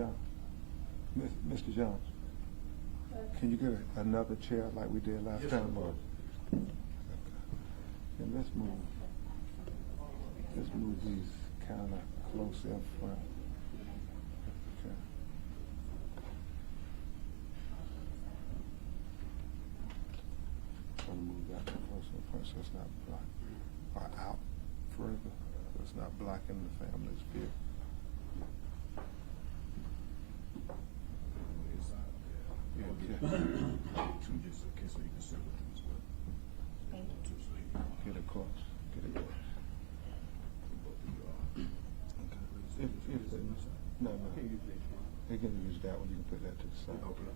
Jones. Mr. Jones, can you get another chair like we did last time? Or? And let's move these kind of close up front. Okay. Trying to move that close up front so it's not blocked, or out further. So it's not blocking the family's view. Just in case so you can sit with them as well. Thank you. Get it close. Get it close. No. They can use that one. You can put that to the side. Okay.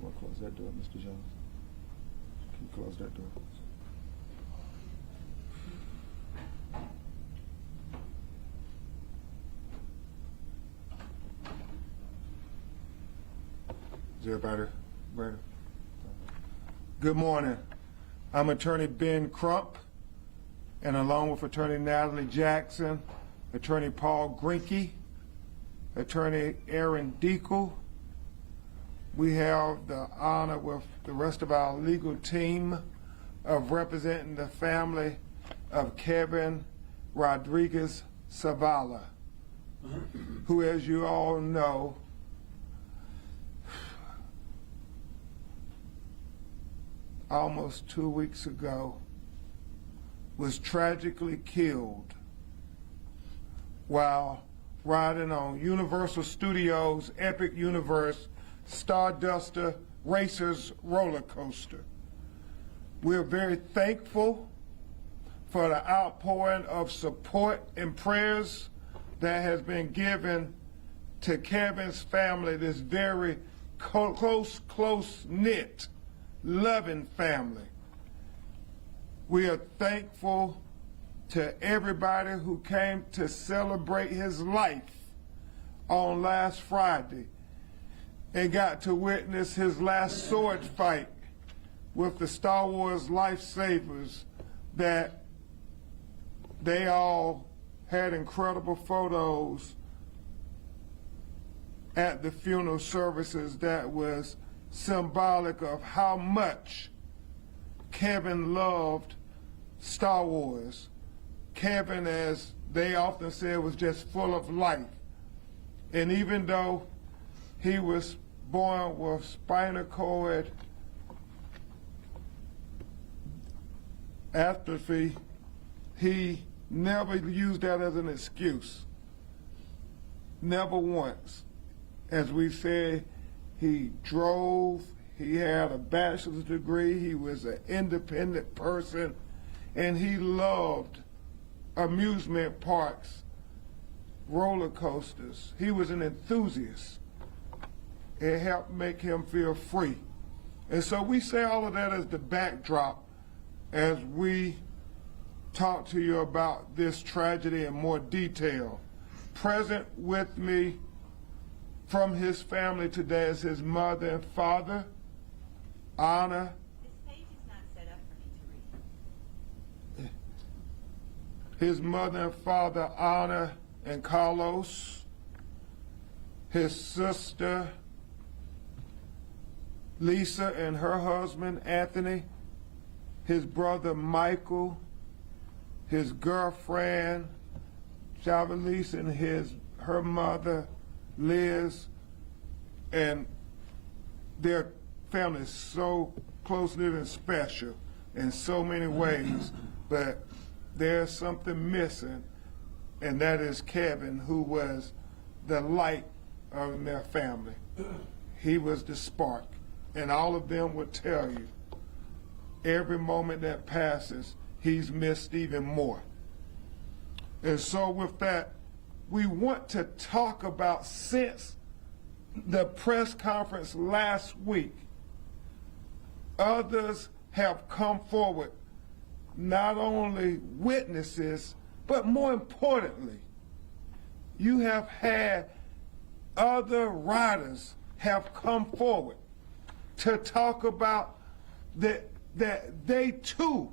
Want to close that door, Mr. Jones? Can you close that door? Is everybody ready? Good morning. I'm Attorney Ben Crump, and along with Attorney Natalie Jackson, Attorney Paul Grinke, Attorney Aaron Deacle, we have the honor with the rest of our legal team of representing the family of Kevin Rodriguez Zavala, who, as you all know, almost 2 weeks ago was tragically killed while riding on Universal Studios' Epic Universe Stardust Racers roller coaster. We're very thankful for the outpouring of support and prayers that has been given to Kevin's family, this very close-knit, loving family. We are thankful to everybody who came to celebrate his life on last Friday and got to witness his last sword fight with the Star Wars lifesavers, that they all had incredible photos at the funeral services that was symbolic of how much Kevin loved Star Wars. Kevin, as they often said, was just full of life. And even though he was born with spinal cord atrophy, he never used that as an excuse. Never once. As we said, he drove, he had a bachelor's degree, he was an independent person, and he loved amusement parks, roller coasters. He was an enthusiast. It helped make him feel free. And so we say all of that as the backdrop as we talk to you about this tragedy in more detail. Present with me from his family today is his mother and father, Anna. This page is not set up for me to read. His mother and father, Anna and Carlos. His sister, Lisa, and her husband, Anthony. His brother, Michael. His girlfriend, Javalise, and her mother, Liz. And their family is so close-knit and special in so many ways, but there's something missing, and that is Kevin, who was the light of their family. He was the spark, and all of them would tell you, every moment that passes, he's missed even more. And so with that, we want to talk about, since the press conference last week, others have come forward, not only witnesses, but more importantly, you have had other riders have come forward to talk about that they too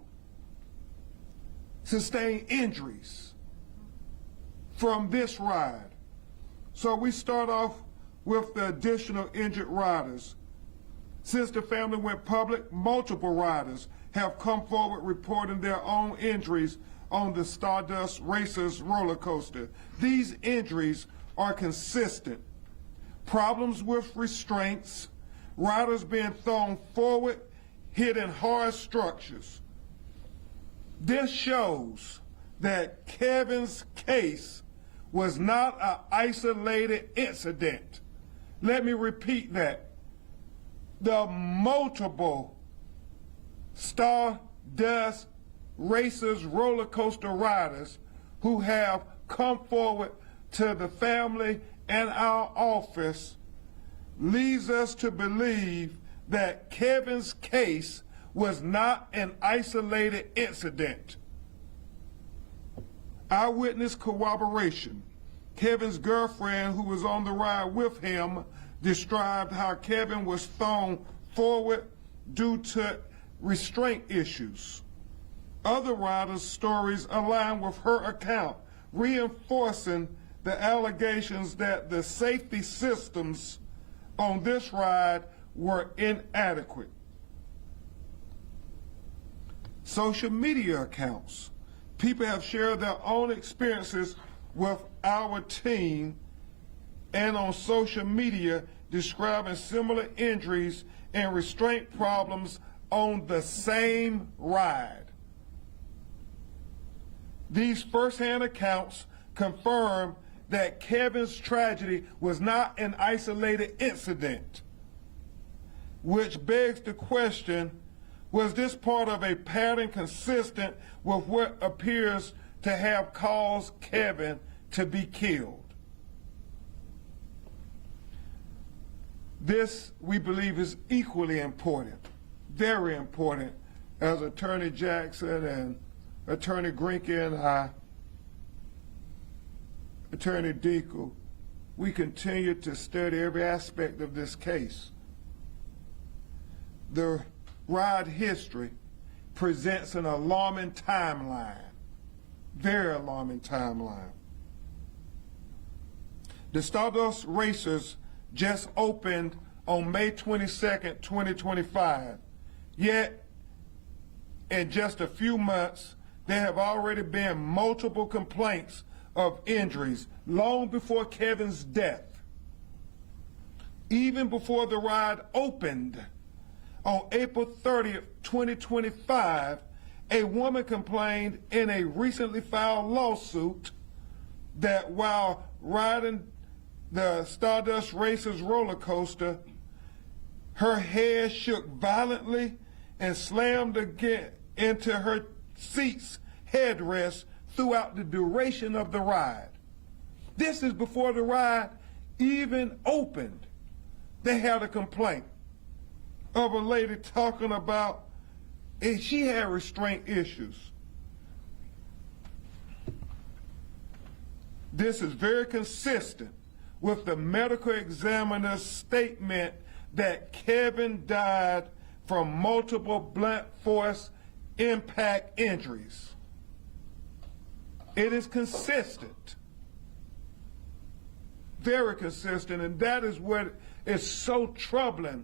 sustained injuries from this ride. So we start off with the additional injured riders. Since the family went public, multiple riders have come forward reporting their own injuries on the Stardust Racers roller coaster. These injuries are consistent. Problems with restraints, riders being thrown forward, hitting hard structures. This shows that Kevin's case was not an isolated incident. Let me repeat that. The multiple Stardust Racers roller coaster riders who have come forward to the family and our office leads us to believe that Kevin's case was not an isolated incident. Eyewitness corroboration. Kevin's girlfriend, who was on the ride with him, described how Kevin was thrown forward due to restraint issues. Other riders' stories align with her account, reinforcing the allegations that the safety systems on this ride were inadequate. Social media accounts. People have shared their own experiences with our team and on social media describing similar injuries and restraint problems on the same ride. These first-hand accounts confirm that Kevin's tragedy was not an isolated incident, which begs the question, was this part of a pattern consistent with what appears to have caused Kevin to be killed? This, we believe, is equally important, very important, as Attorney Jackson and Attorney Grinke and I, Attorney Deacle, we continue to study every aspect of this case. The ride history presents an alarming timeline, very alarming timeline. The Stardust Racers just opened on May 22nd, 2025. Yet, in just a few months, there have already been multiple complaints of injuries long before Kevin's death. Even before the ride opened, on April 30th, 2025, a woman complained in a recently filed lawsuit that while riding the Stardust Racers roller coaster, her head shook violently and slammed again into her seat's headrest throughout the duration of the ride. This is before the ride even opened. They had a complaint of a lady talking about, and she had restraint issues. This is very consistent with the medical examiner's statement that Kevin died from multiple blunt force impact injuries. It is consistent, very consistent, and that is what is so troubling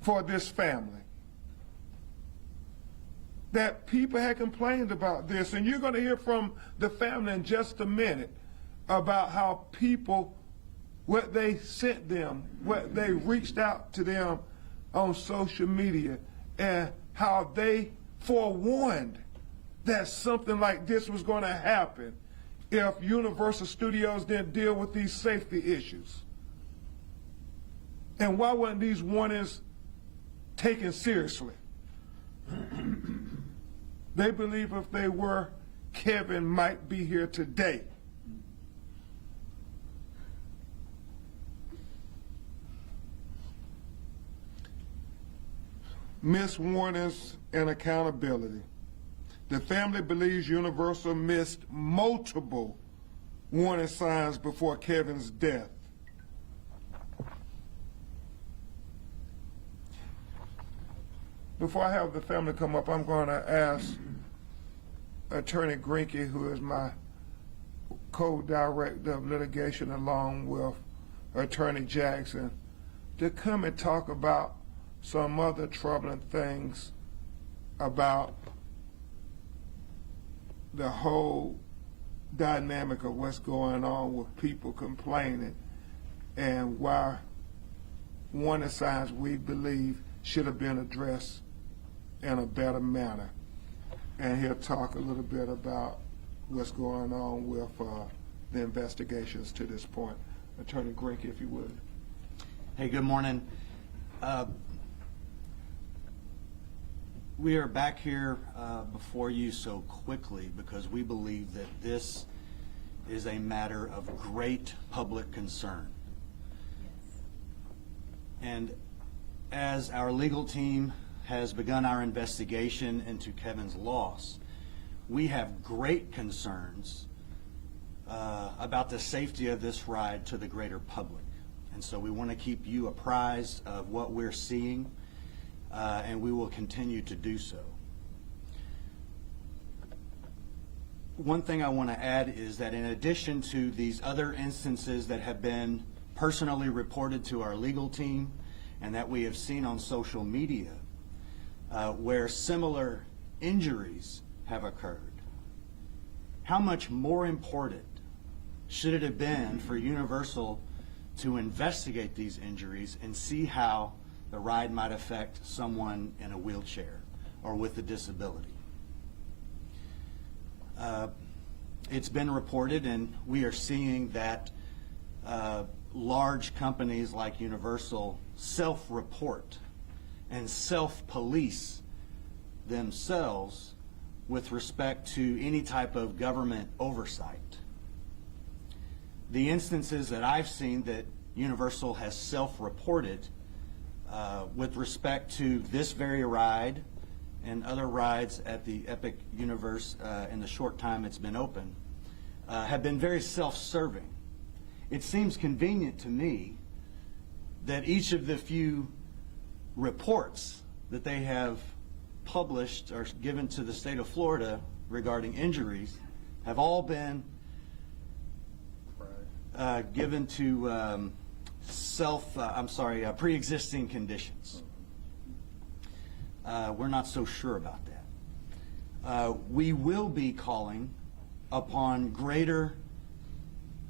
for this family. That people had complained about this, and you're going to hear from the family in just a minute about how people, what they sent them, what they reached out to them on social media, and how they forewarned that something like this was going to happen if Universal Studios didn't deal with these safety issues. And why weren't these warnings taken seriously? They believe if they were, Kevin might be here today. Missed warnings and accountability. The family believes Universal missed multiple warning signs before Kevin's death. before I have the family come up, I'm going to ask Attorney Greinke, who is my co-director of litigation along with Attorney Jackson, to come and talk about some other troubling things about the whole dynamic of what's going on with people complaining and why one of the signs we believe should have been addressed in a better manner. And he'll talk a little bit about what's going on with the investigations to this point. Attorney Greinke, if you would. Hey, good morning. We are back here before you so quickly because we believe that this is a matter of great public concern. And as our legal team has begun our investigation into Kevin's loss, we have great concerns about the safety of this ride to the greater public. And so we want to keep you apprised of what we're seeing, and we will continue to do so. One thing I want to add is that in addition to these other instances that have been personally reported to our legal team and that we have seen on social media, where similar injuries have occurred, how much more important should it have been for Universal to investigate these injuries and see how the ride might affect someone in a wheelchair or with a disability? It's been reported, and we are seeing that large companies like Universal self-report and self-police themselves with respect to any type of government oversight. The instances that I've seen that Universal has self-reported with respect to this very ride and other rides at the Epic Universe in the short time it's been open have been very self-serving. It seems convenient to me that each of the few reports that they have published or given to the state of Florida regarding injuries have all been given to pre-existing conditions. We're not so sure about that. We will be calling upon greater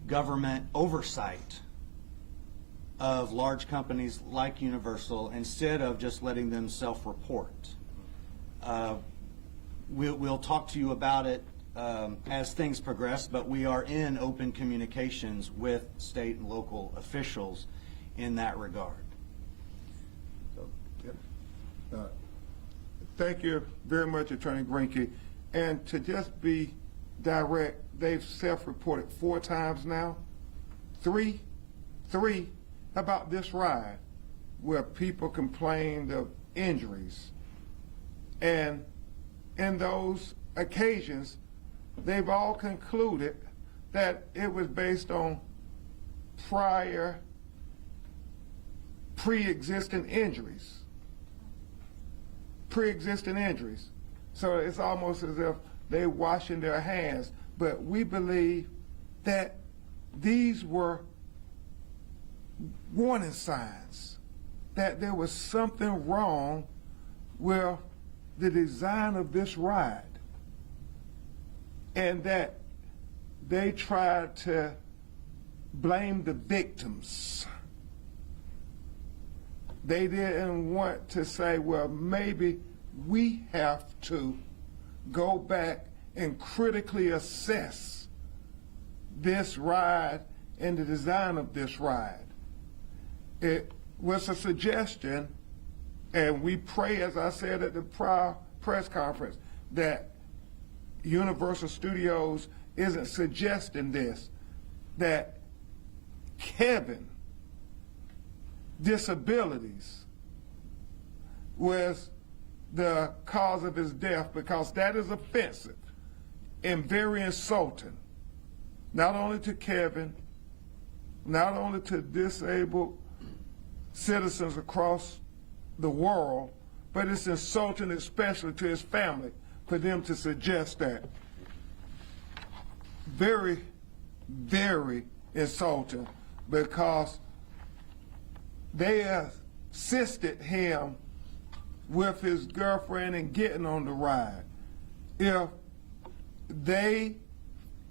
government oversight of large companies like Universal instead of just letting them self-report. We'll talk to you about it as things progress, but we are in open communications with state and local officials in that regard. Thank you very much, Attorney Greinke. And to just be direct, they've self-reported 4 times now, three about this ride where people complained of injuries. And in those occasions, they've all concluded that it was based on prior pre-existing injuries. So it's almost as if they're washing their hands. But we believe that these were warning signs that there was something wrong with the design of this ride, and that they tried to blame the victims. They didn't want to say, well, maybe we have to go back and critically assess this ride and the design of this ride. It was a suggestion, and we pray, as I said at the prior press conference, that Universal Studios isn't suggesting this, that Kevin disabilities was the cause of his death, because that is offensive and very insulting, not only to Kevin, not only to disabled citizens across the world, but it's insulting, especially to his family, for them to suggest that. Very, very insulting, because they assisted him with his girlfriend in getting on the ride. If they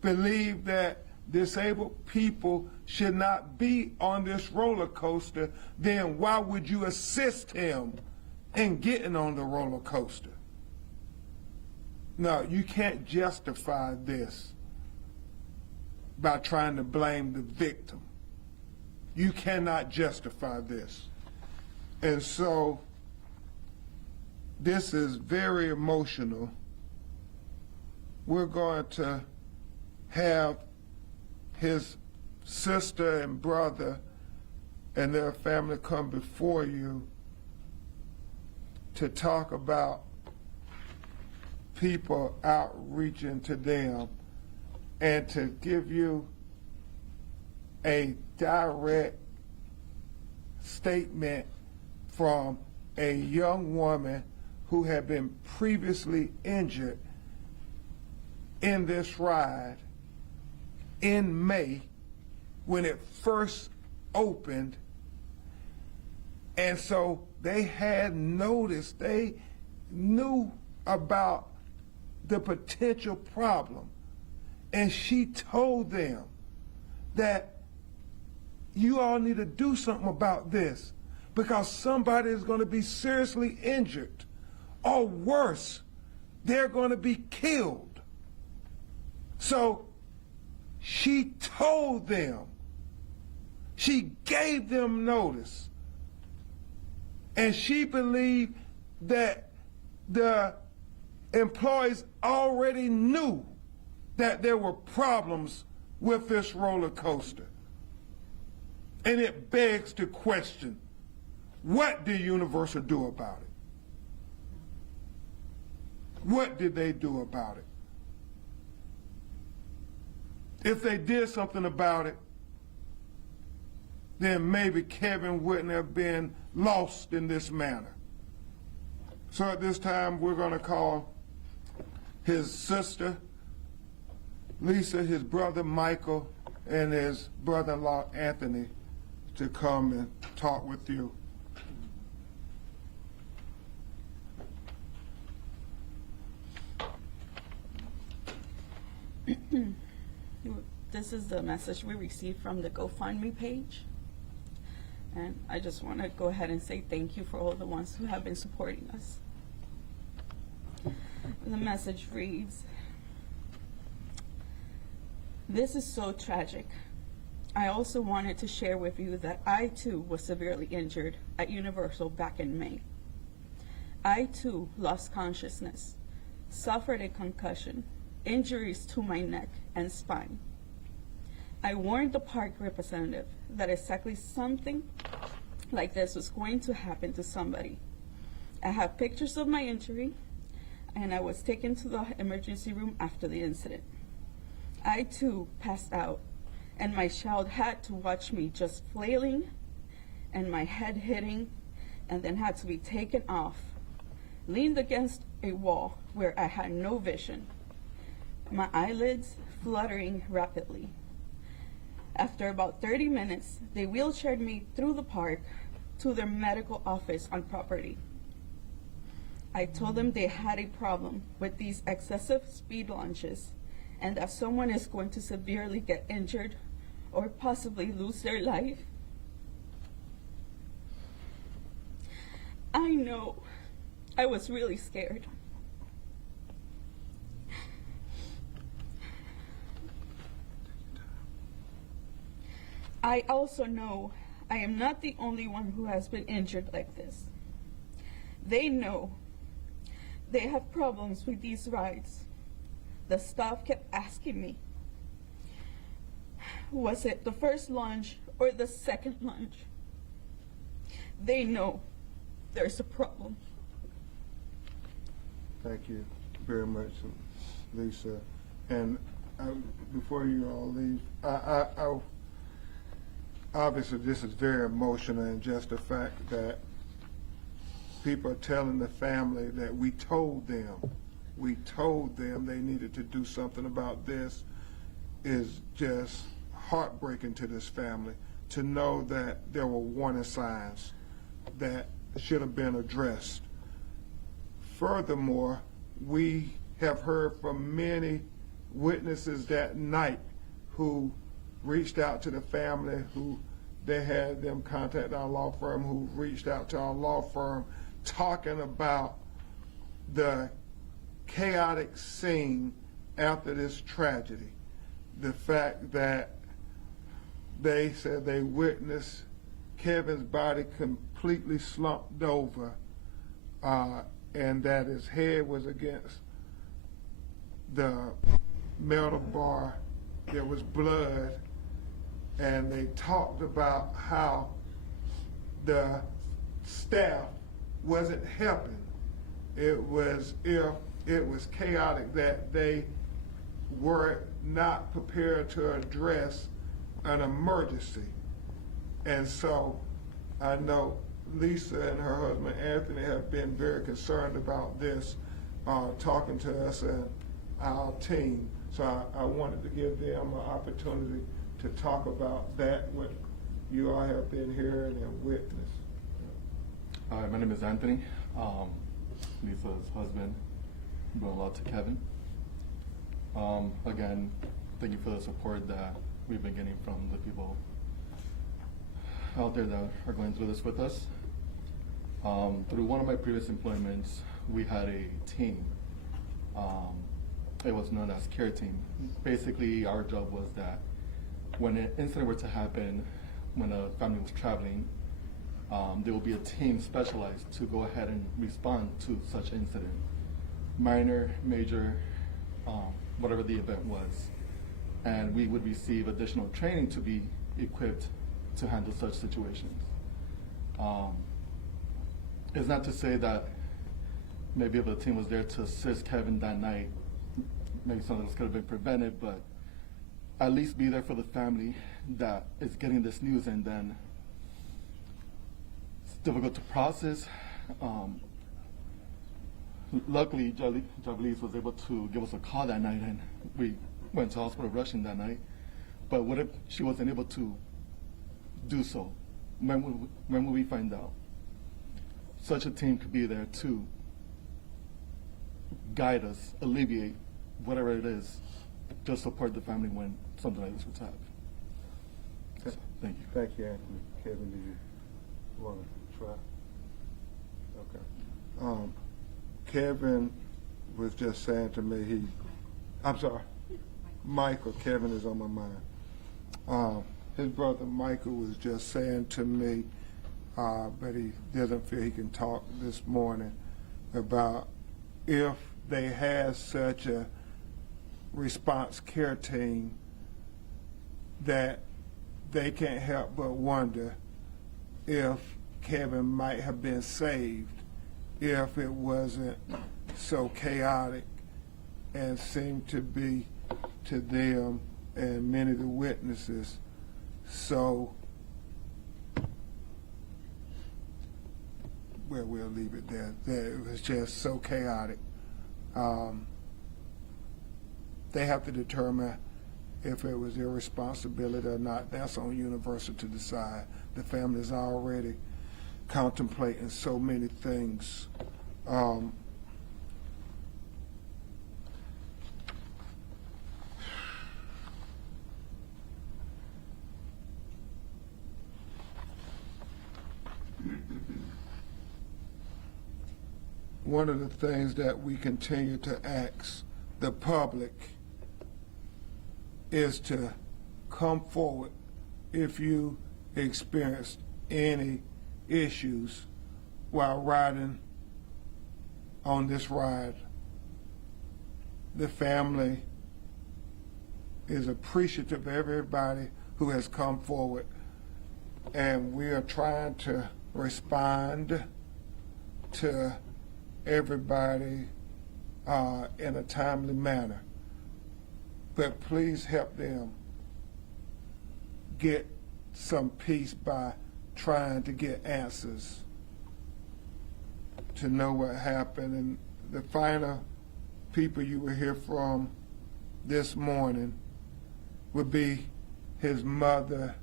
believe that disabled people should not be on this roller coaster, then why would you assist him in getting on the roller coaster? No, you can't justify this by trying to blame the victim. You cannot justify this. And so this is very emotional. We're going to have his sister and brother and their family come before you to talk about people outreaching to them and to give you a direct statement from a young woman who had been previously injured in this ride in May when it first opened. And so they had noticed, they knew about the potential problem. And she told them that you all need to do something about this, because somebody is going to be seriously injured, or worse, they're going to be killed. So she told them, she gave them notice, and she believed that the employees already knew that there were problems with this roller coaster. And it begs to question, what did Universal do about it? What did they do about it? If they did something about it, then maybe Kevin wouldn't have been lost in this manner. So at this time, we're going to call his sister, Lisa, his brother, Michael, and his brother-in-law, Anthony, to come and talk with you. This is the message we received from the GoFundMe page. And I just want to go ahead and say thank you for all the ones who have been supporting us. The message reads, "This is so tragic. I also wanted to share with you that I too was severely injured at Universal back in May. I too lost consciousness, suffered a concussion, injuries to my neck and spine. I warned the park representative that exactly something like this was going to happen to somebody. I have pictures of my injury, and I was taken to the emergency room after the incident. I too passed out, and my child had to watch me just flailing and my head hitting, and then had to be taken off, leaned against a wall where I had no vision, my eyelids fluttering rapidly. After about 30 minutes, they wheelchaired me through the park to their medical office on property. I told them they had a problem with these excessive speed launches and that someone is going to severely get injured or possibly lose their life. I know I was really scared. I also know I am not the only one who has been injured like this. They know. They have problems with these rides. The staff kept asking me, was it the first launch or the second launch? They know there's a problem." Thank you very much, Lisa. And before you all leave, I obviously this is very emotional, and just the fact that people are telling the family that we told them they needed to do something about this is just heartbreaking to this family, to know that there were warning signs that should have been addressed. Furthermore, we have heard from many witnesses that night who reached out to the family, who they had them contact our law firm, who reached out to our law firm, talking about the chaotic scene after this tragedy. The fact that they said they witnessed Kevin's body completely slumped over, and that his head was against the metal bar. There was blood, and they talked about how the staff wasn't helping. It was chaotic, that they were not prepared to address an emergency. And so I know Lisa and her husband Anthony have been very concerned about this, talking to us and our team. So I wanted to give them an opportunity to talk about that, what you all have been hearing and witnessed. Hi, my name is Anthony, Lisa's husband, brother-in-law to Kevin. Again, thank you for the support that we've been getting from the people out there that are going through this with us. Through one of my previous employments, we had a team. It was known as care team. Basically, our job was that when an incident were to happen, when a family was traveling, there will be a team specialized to go ahead and respond to such incident. Minor, major, whatever the event was. And we would receive additional training to be equipped to handle such situations. It's not to say that maybe if the team was there to assist Kevin that night, maybe something else could have been prevented, but at least be there for the family that is getting this news, and then it's difficult to process. Luckily, Javelise was able to give us a call that night, and we went to hospital rushing that night. But what if she wasn't able to do so? When will we find out? Such a team could be there to guide us, alleviate whatever it is, just support the family when something like this would happen. So, thank you. Thank you, Anthony. Kevin, do you want to try? Okay. Kevin was just saying to me, I'm sorry, Michael, Kevin is on my mind. His brother Michael was just saying to me, but he doesn't feel he can talk this morning, about if they had such a response care team, that they can't help but wonder if Kevin might have been saved if it wasn't so chaotic and seemed to be to them and many of the witnesses. So, well, we'll leave it there. That it was just so chaotic. They have to determine if it was their responsibility or not. That's on Universal to decide. The family's already contemplating so many things. One of the things that we continue to ask the public is to come forward if you experienced any issues while riding on this ride. The family is appreciative of everybody who has come forward, and we are trying to respond to everybody in a timely manner. But please help them get some peace by trying to get answers. to know what happened. And the final people you will hear from this morning would be his mother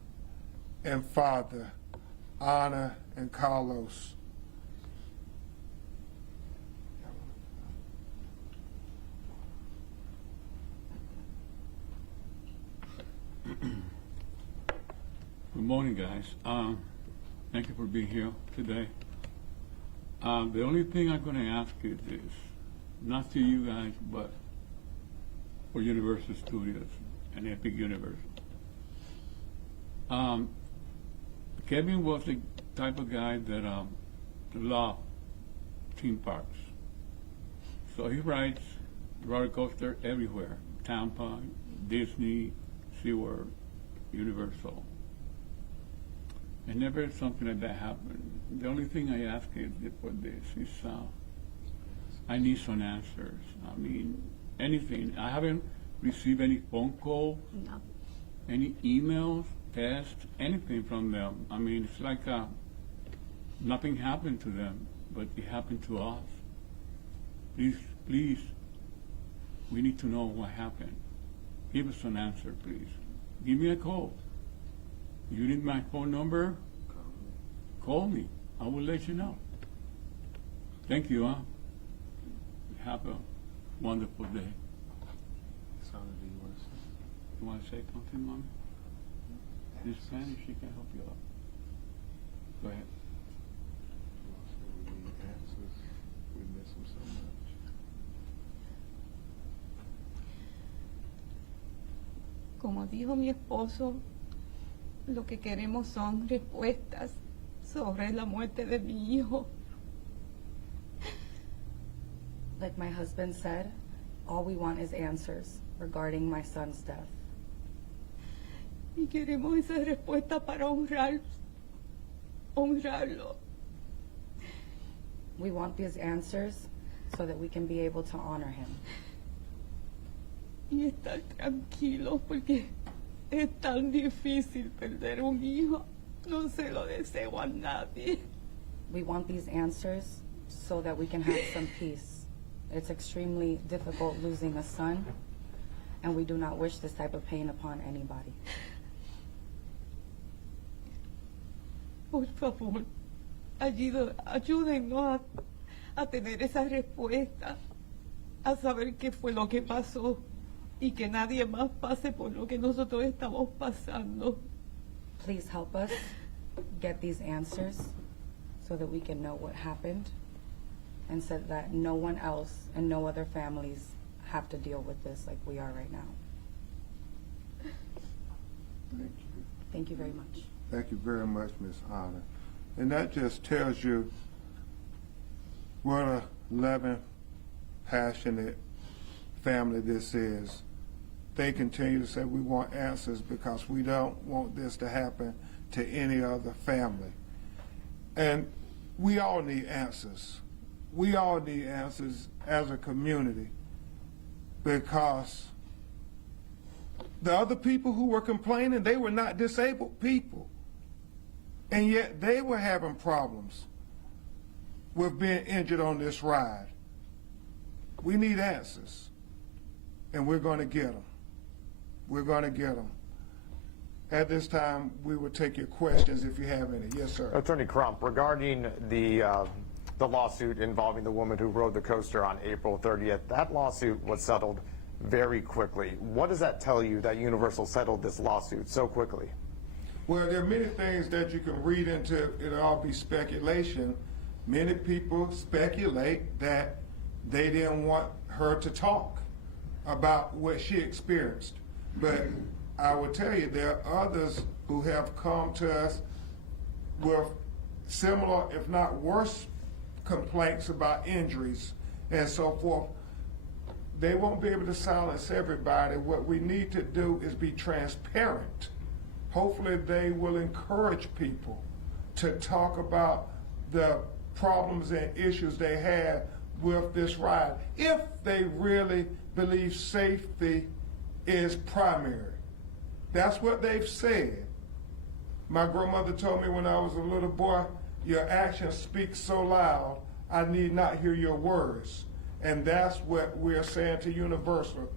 and father, Anna and Carlos. Good morning, guys. Thank you for being here today. The only thing I'm going to ask is this, not to you guys, but for Universal Studios and Epic Universe. Kevin was the type of guy that loved theme parks. So he rides roller coaster everywhere, Tampa, Disney, SeaWorld, Universal. And never something like that happened. The only thing I ask is for this is I need some answers. I mean, anything. I haven't received any phone calls, any emails, tests, anything from them. I mean, it's like nothing happened to them, but it happened to us. Please, we need to know what happened. Give us an answer, please. Give me a call. You need my phone number? Call me. I will let you know. Thank you, huh? Have a wonderful day. You want to say something, Mommy? In Spanish, she can help you out. Go ahead. We miss him so much. Como dijo mi esposo, lo que queremos son respuestas sobre la muerte de mi hijo. Like my husband said, all we want is answers regarding my son's death. Y queremos esa respuesta para honrarlo. We want these answers so that we can be able to honor him. Y estar tranquilos porque es tan difícil perder un hijo. No se lo deseo a nadie. We want these answers so that we can have some peace. It's extremely difficult losing a son, and we do not wish this type of pain upon anybody. Por favor, ayúdennos a tener esa respuesta, a saber qué fue lo que pasó y que nadie más pase por lo que nosotros estamos pasando. Please help us get these answers so that we can know what happened and so that no one else and no other families have to deal with this like we are right now. Thank you. Thank you very much. Thank you very much, Miss Anna. And that just tells you what a loving, passionate family this is. They continue to say we want answers because we don't want this to happen to any other family. And we all need answers. We all need answers as a community because the other people who were complaining, they were not disabled people. And yet they were having problems with being injured on this ride. We need answers, and we're going to get them. We're going to get them. At this time, we will take your questions if you have any. Yes, sir. Attorney Crump, regarding the lawsuit involving the woman who rode the coaster on April 30th, that lawsuit was settled very quickly. What does that tell you that Universal settled this lawsuit so quickly? Well, there are many things that you can read into. It'll all be speculation. Many people speculate that they didn't want her to talk about what she experienced. But I will tell you, there are others who have come to us with similar, if not worse, complaints about injuries and so forth. They won't be able to silence everybody. What we need to do is be transparent. Hopefully they will encourage people to talk about the problems and issues they had with this ride, if they really believe safety is primary. That's what they've said. My grandmother told me when I was a little boy, your actions speak so loud, I need not hear your words. And that's what we're saying to Universal.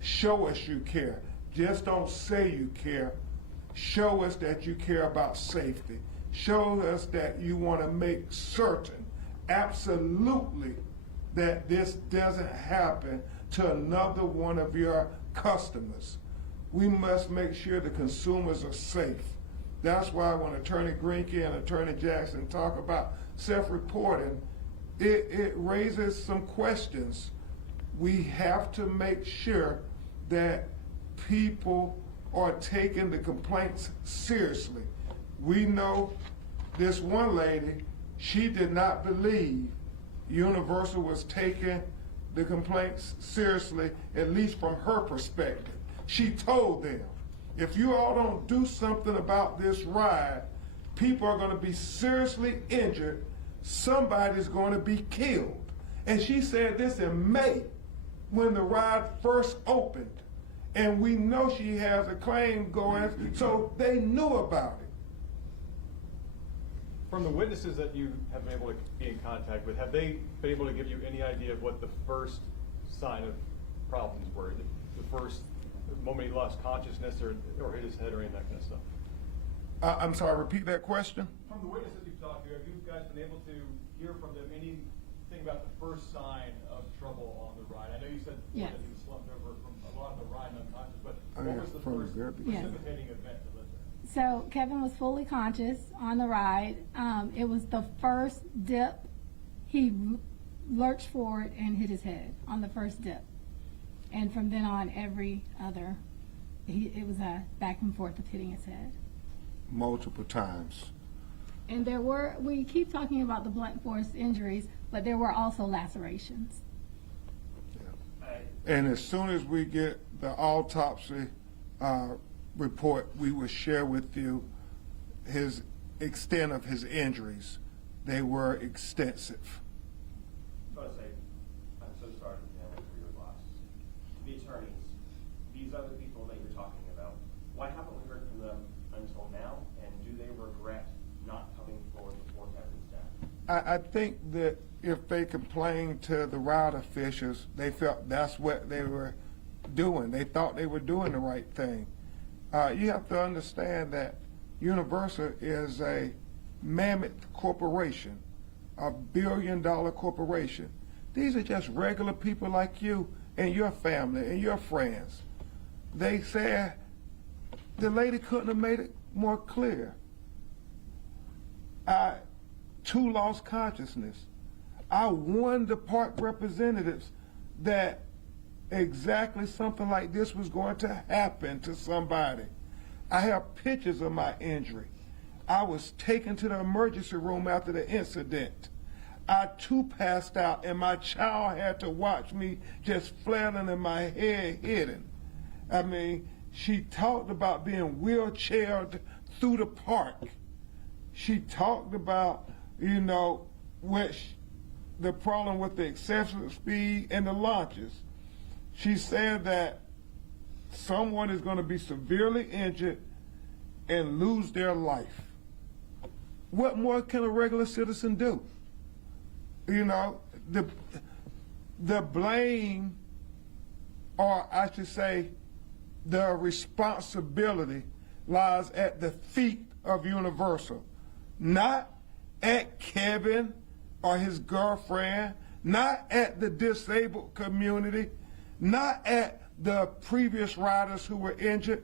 Show us you care. Just don't say you care. Show us that you care about safety. Show us that you want to make certain, absolutely, that this doesn't happen to another one of your customers. We must make sure the consumers are safe. That's why when Attorney Greenkey and Attorney Jackson talk about self-reporting, it raises some questions. We have to make sure that people are taking the complaints seriously. We know this one lady, she did not believe Universal was taking the complaints seriously, at least from her perspective. She told them, if you all don't do something about this ride, people are going to be seriously injured, somebody's going to be killed. And she said this in May when the ride first opened. And we know she has a claim going, so they knew about it. From the witnesses that you have been able to be in contact with, have they been able to give you any idea of what the first sign of problems were? The first moment he lost consciousness or hit his head or any of that kind of stuff? I'm sorry, repeat that question? From the witnesses you've talked to, have you guys been able to hear from them anything about the first sign of trouble on the ride? I know you said Yes. that he was slumped over from a lot of the ride and unconscious, but Oh, what yeah, was the from first the precipitating event that led there? So Kevin was fully conscious on the ride. It was the first dip. He lurched forward and hit his head on the first dip. And from then on, every other, it was a back and forth of hitting his head. Multiple times. And we keep talking about the blunt force injuries, but there were also lacerations. And as soon as we get the autopsy report, we will share with you his extent of his injuries. They were extensive. I want to say, I'm so sorry for your loss. The attorneys, these other people that you're talking about, why haven't we heard from them until now? And do they regret not coming forward before Kevin's death? I think that if they complained to the ride officials, they felt that's what they were doing. They thought they were doing the right thing. You have to understand that Universal is a mammoth corporation, a billion-dollar corporation. These are just regular people like you and your family and your friends. They said the lady couldn't have made it more clear. Two lost consciousness. I warned the park representatives that exactly something like this was going to happen to somebody. I have pictures of my injury. I was taken to the emergency room after the incident. I too passed out, and my child had to watch me just flailing and my head hidden. I mean, she talked about being wheelchaired through the park. She talked about, the problem with the excessive speed and the launches. She said that someone is going to be severely injured and lose their life. What more can a regular citizen do? The blame, or I should say, the responsibility lies at the feet of Universal, not at Kevin or his girlfriend, not at the disabled community, not at the previous riders who were injured.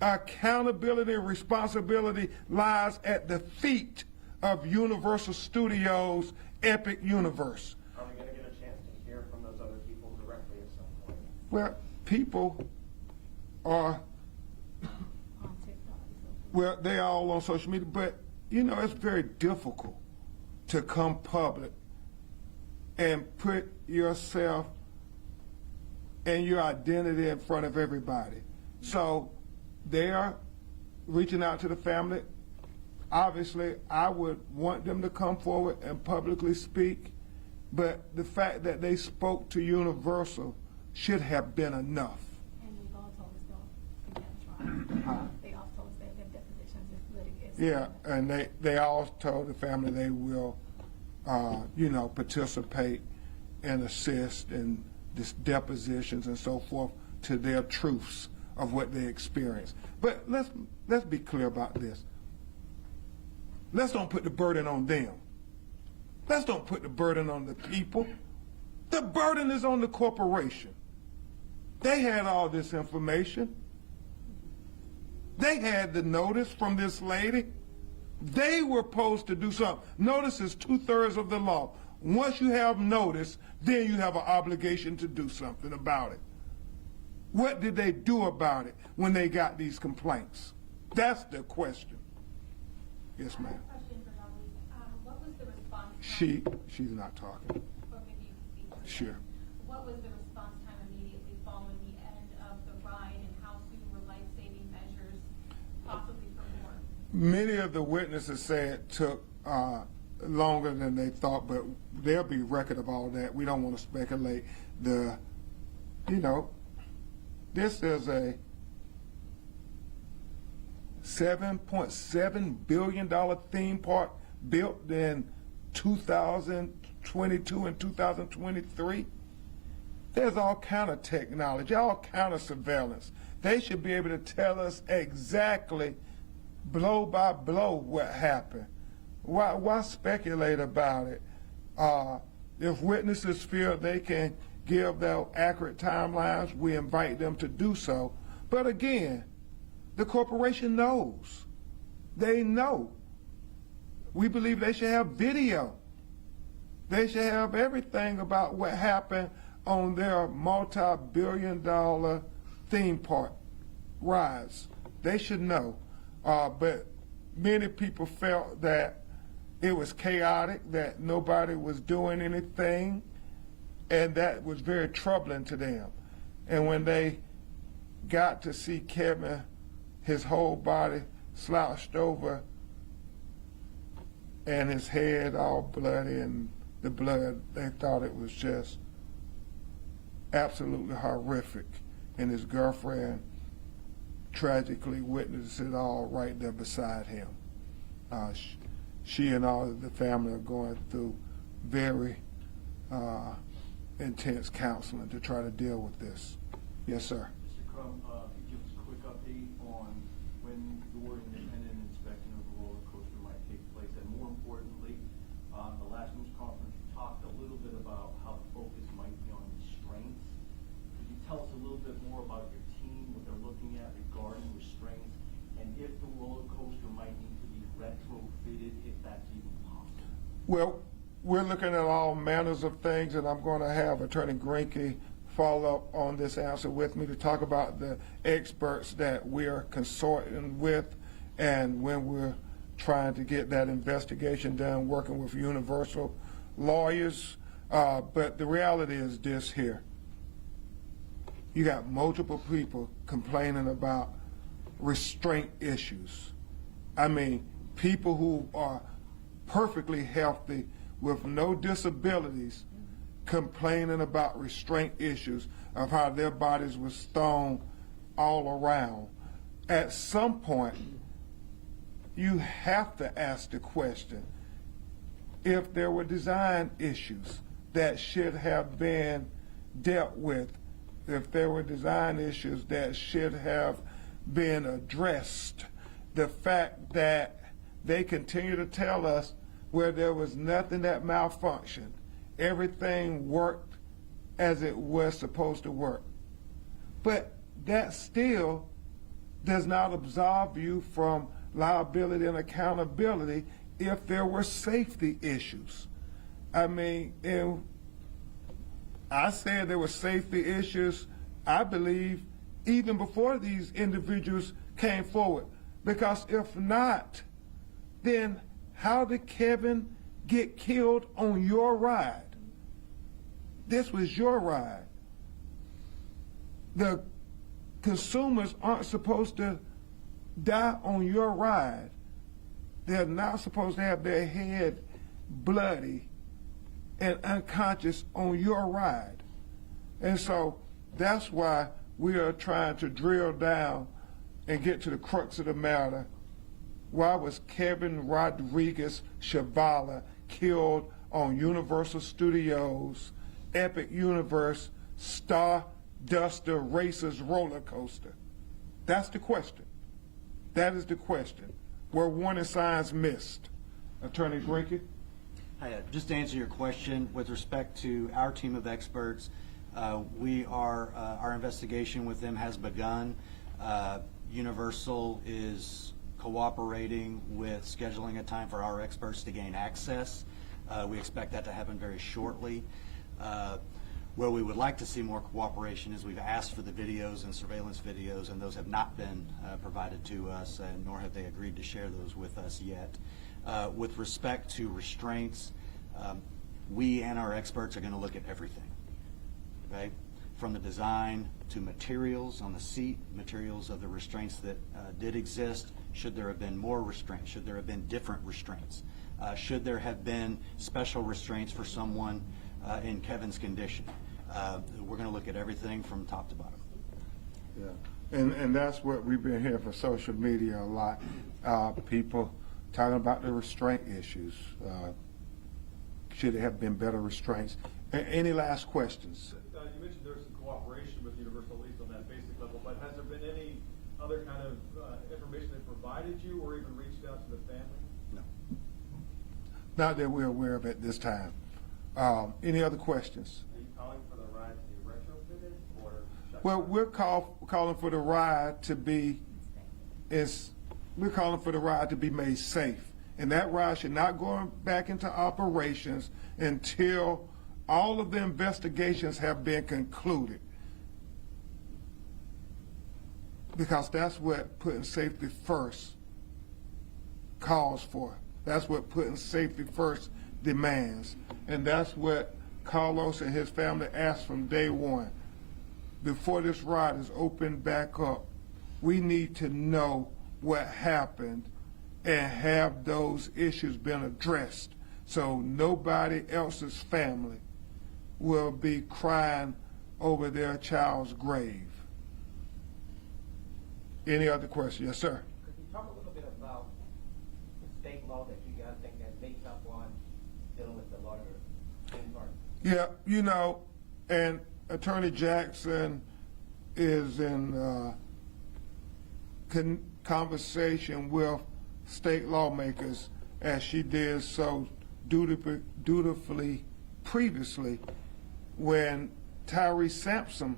Accountability and responsibility lies at the feet of Universal Studios' Epic Universe. Are we going to get a chance to hear from those other people directly at some point? Well, people are, well, they are all on social media, but it's very difficult to come public and put yourself and your identity in front of everybody. So they are reaching out to the family. Obviously, I would want them to come forward and publicly speak, but the fact that they spoke to Universal should have been enough. And they've all told us they'll trial. They all told us they have depositions if litigants. Yeah, and they all told the family they will participate and assist in this depositions and so forth to their truths of what they experienced. But let's be clear about this. Let's don't put the burden on them. Let's don't put the burden on the people. The burden is on the corporation. They had all this information. They had the notice from this lady. They were supposed to do something. Notice is 2/3 of the law. Once you have notice, then you have an obligation to do something about it. What did they do about it when they got these complaints? That's the question. Yes, ma'am. Question for Zavala. What was the response? She's not talking. Or maybe you can speak to it. Sure. What was the response time immediately following the end of the ride, and how soon were life-saving measures, possibly for more? Many of the witnesses say it took longer than they thought, but there'll be record of all that. We don't want to speculate. This is a $7.7 billion theme park built in 2022 and 2023. There's all kind of technology, all kind of surveillance. They should be able to tell us exactly, blow by blow, what happened. Why speculate about it? If witnesses feel they can give their accurate timelines, we invite them to do so. But again, the corporation knows. They know. We believe they should have video. They should have everything about what happened on their multi-billion-dollar theme park rides. They should know. But many people felt that it was chaotic, that nobody was doing anything, and that was very troubling to them. And when they got to see Kevin, his whole body slouched over and his head all bloody and the blood, they thought it was just absolutely horrific. And his girlfriend tragically witnessed it all right there beside him. She and all of the family are going through very intense counseling to try to deal with this. Yes, sir. Mr. Crump, could you give us a quick update on when your independent inspection of the roller coaster might take place? And more importantly, the last news conference, you talked a little bit about how the focus might be on restraints. Could you tell us a little bit more about your team, what they're looking at regarding restraints, and if the roller coaster might need to be retrofitted, if that's even possible? Well, we're looking at all manners of things, and I'm going to have Attorney Greinke follow up on this answer with me to talk about the experts that we're consorting with and when we're trying to get that investigation done, working with Universal lawyers. But the reality is this here. You got multiple people complaining about restraint issues. I mean, people who are perfectly healthy with no disabilities complaining about restraint issues of how their bodies were thrown all around. At some point, you have to ask the question, if there were design issues that should have been dealt with, if there were design issues that should have been addressed, the fact that they continue to tell us where there was nothing that malfunctioned, everything worked as it was supposed to work. But that still does not absolve you from liability and accountability if there were safety issues. I mean, I said there were safety issues, I believe, even before these individuals came forward. Because if not, then how did Kevin get killed on your ride? This was your ride. The consumers aren't supposed to die on your ride. They're not supposed to have their head bloody and unconscious on your ride. And so that's why we are trying to drill down and get to the crux of the matter. Why was Kevin Rodriguez Zavala killed on Universal Studios' Epic Universe Stardust Racers roller coaster? That's the question. That is the question. Were warning signs missed? Attorney Grinke? Just to answer your question, with respect to our team of experts, our investigation with them has begun. Universal is cooperating with scheduling a time for our experts to gain access. We expect that to happen very shortly. Where we would like to see more cooperation is we've asked for the videos and surveillance videos, and those have not been provided to us, and nor have they agreed to share those with us yet. With respect to restraints, we and our experts are going to look at everything, okay? From the design to materials on the seat, materials of the restraints that did exist. Should there have been more restraints? Should there have been different restraints? Should there have been special restraints for someone in Kevin's condition? We're going to look at everything from top to bottom. Yeah, and that's what we've been hearing for social media a lot. People talking about the restraint issues. Should there have been better restraints? Any last questions? You mentioned there's some cooperation with Universal, at least on that basic level, but has there been any other kind of information they provided you or even reached out to the family? No. Not that we're aware of at this time. Any other questions? Are you calling for the ride to be retrofitted or shut Well, down? we're calling for the ride to be made safe, and that ride should not go back into operations until all of the investigations have been concluded, because that's what putting safety first calls for. That's what putting safety first demands, and that's what Carlos and his family asked from day one. Before this ride is opened back up, we need to know what happened and have those issues been addressed so nobody else's family will be crying over their child's grave. Any other questions? Yes, sir. Could you talk a little bit about the state law that you guys think that makes up on dealing with the larger theme park? Yeah, you know, and Attorney Jackson is in conversation with state lawmakers, as she did so dutifully previously when Tyree Sampson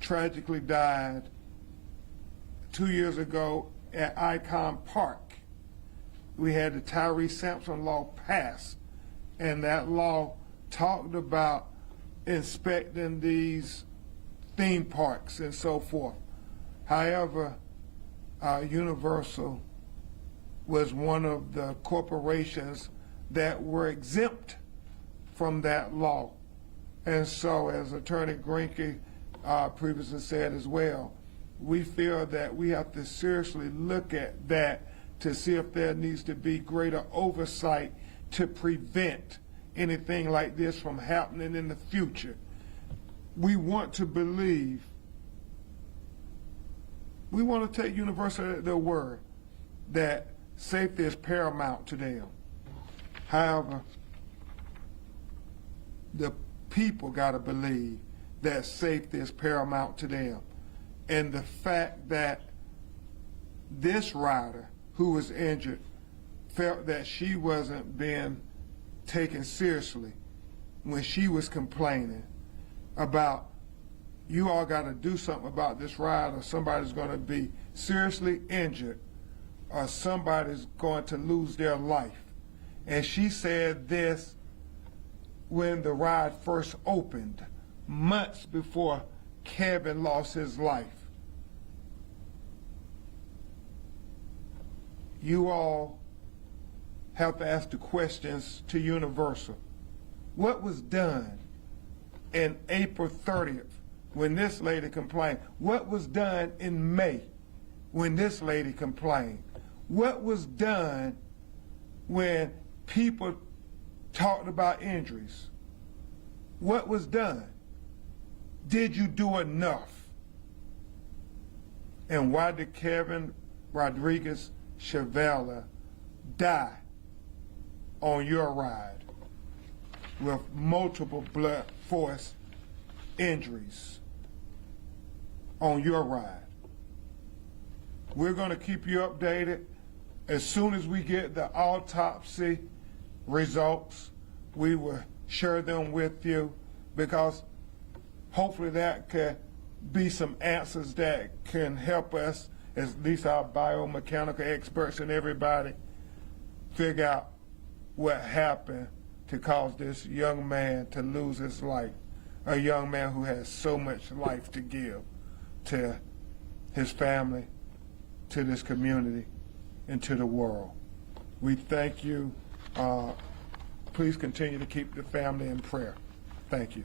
tragically died 2 years ago at Icon Park. We had the Tyree Sampson law passed, and that law talked about inspecting these theme parks and so forth. However, Universal was one of the corporations that were exempt from that law. And so, as Attorney Grinke previously said as well, we feel that we have to seriously look at that to see if there needs to be greater oversight to prevent anything like this from happening in the future. We want to believe, we want to take Universal at their word that safety is paramount to them. However, the people got to believe that safety is paramount to them. And the fact that this rider who was injured felt that she wasn't being taken seriously when she was complaining about, you all got to do something about this ride or somebody's going to be seriously injured or somebody's going to lose their life. And she said this when the ride first opened, months before Kevin lost his life. You all have to ask the questions to Universal. What was done in April 30th when this lady complained? What was done in May when this lady complained? What was done when people talked about injuries? What was done? Did you do enough? And why did Kevin Rodriguez Zavala die on your ride? with multiple blunt force injuries on your ride. We're going to keep you updated. As soon as we get the autopsy results, we will share them with you, because hopefully that could be some answers that can help us, at least our biomechanical experts and everybody, figure out what happened to cause this young man to lose his life, a young man who has so much life to give to his family, to this community, and to the world. We thank you. Please continue to keep the family in prayer. Thank you.